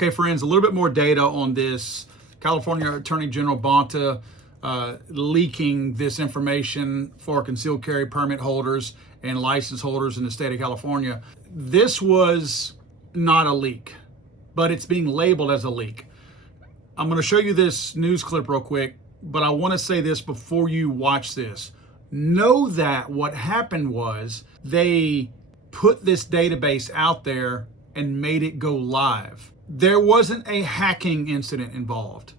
Okay, friends, a little bit more data on this California Attorney General Bonta leaking this information for concealed carry permit holders and license holders in the state of California. This was not a leak, but it's being labeled as a leak. I'm going to show you this news clip real quick, but I want to say this before you watch this. Know that what happened was they put this database out there and made it go live. There wasn't a hacking incident involved.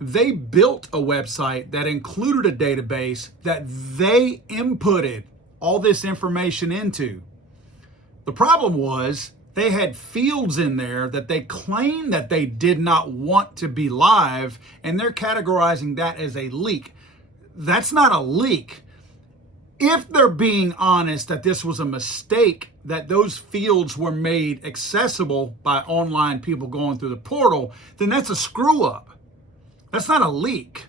They built a website that included a database that they inputted all this information into. The problem was they had fields in there that they claimed that they did not want to be live, and they're categorizing that as a leak. That's not a leak. If they're being honest that this was a mistake, that those fields were made accessible by online people going through the portal, then that's a screw up. That's not a leak.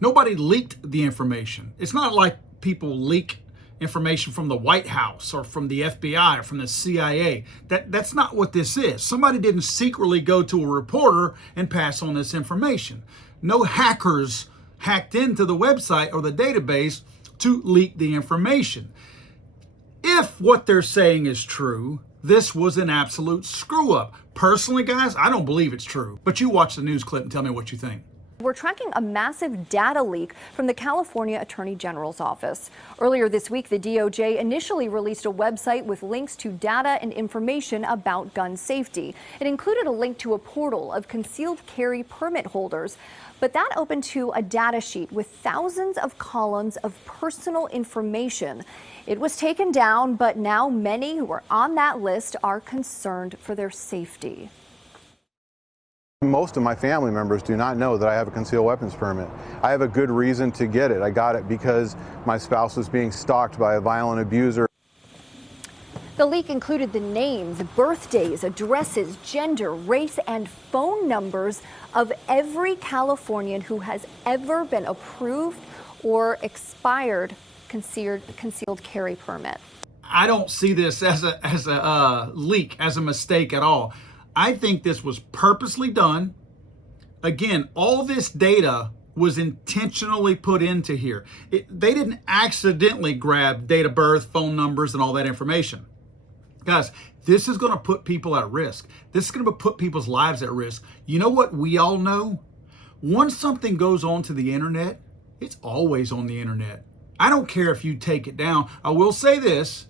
Nobody leaked the information. It's not like people leak information from the White House or from the FBI or from the CIA. That's not what this is. Somebody didn't secretly go to a reporter and pass on this information. No hackers hacked into the website or the database to leak the information. If what they're saying is true, this was an absolute screw up. Personally, guys, I don't believe it's true. But you watch the news clip and tell me what you think. We're tracking a massive data leak from the California Attorney General's office. Earlier this week, the DOJ initially released a website with links to data and information about gun safety. It included a link to a portal of concealed carry permit holders, but that opened to a data sheet with thousands of columns of personal information. It was taken down, but now many who are on that list are concerned for their safety. Most of my family members do not know that I have a concealed weapons permit. I have a good reason to get it. I got it because my spouse was being stalked by a violent abuser. The leak included the names, birthdays, addresses, gender, race, and phone numbers of every Californian who has ever been approved or expired concealed carry permit. I don't see this as a leak, as a mistake at all. I think this was purposely done. Again, all this data was intentionally put into here. They didn't accidentally grab date of birth, phone numbers, and all that information. Guys, this is going to put people at risk. This is going to put people's lives at risk. You know what we all know? Once something goes onto the internet, it's always on the internet. I don't care if you take it down. I will say this.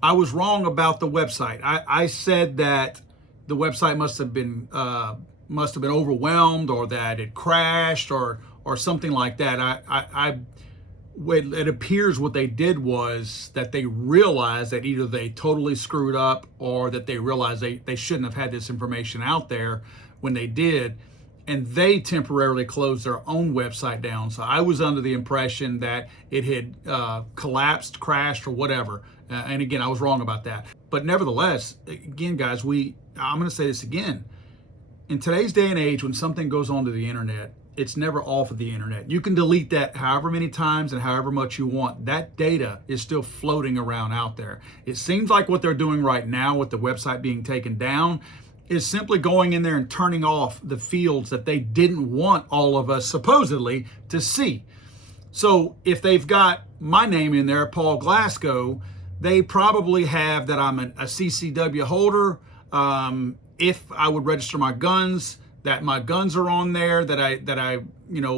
I was wrong about the website. I said that the website must have been overwhelmed, or that it crashed, or something like that. It appears what they did was that they realized that either they totally screwed up, or that they realized they shouldn't have had this information out there when they did, and they temporarily closed their own website down. So I was under the impression that it had collapsed, crashed, or whatever. And again, I was wrong about that. But nevertheless, again, guys, I'm going to say this again. In today's day and age, when something goes onto the internet, it's never off of the internet. You can delete that however many times and however much you want. That data is still floating around out there. It seems like what they're doing right now with the website being taken down is simply going in there and turning off the fields that they didn't want all of us supposedly to see. So if they've got my name in there, Paul Glasgow, they probably have that I'm a CCW holder. If I would register my guns, that my guns are on there, that I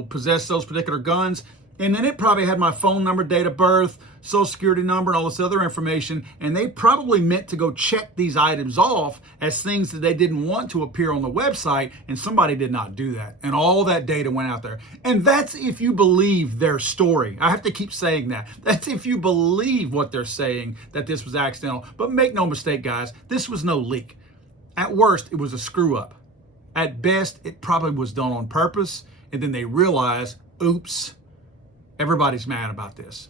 possess those particular guns. And then it probably had my phone number, date of birth, social security number, and all this other information. And they probably meant to go check these items off as things that they didn't want to appear on the website. And somebody did not do that. And all that data went out there. And that's if you believe their story. I have to keep saying that. That's if you believe what they're saying, that this was accidental. But make no mistake, guys, this was no leak. At worst, it was a screw up. At best, it probably was done on purpose. And then they realized, oops, everybody's mad about this.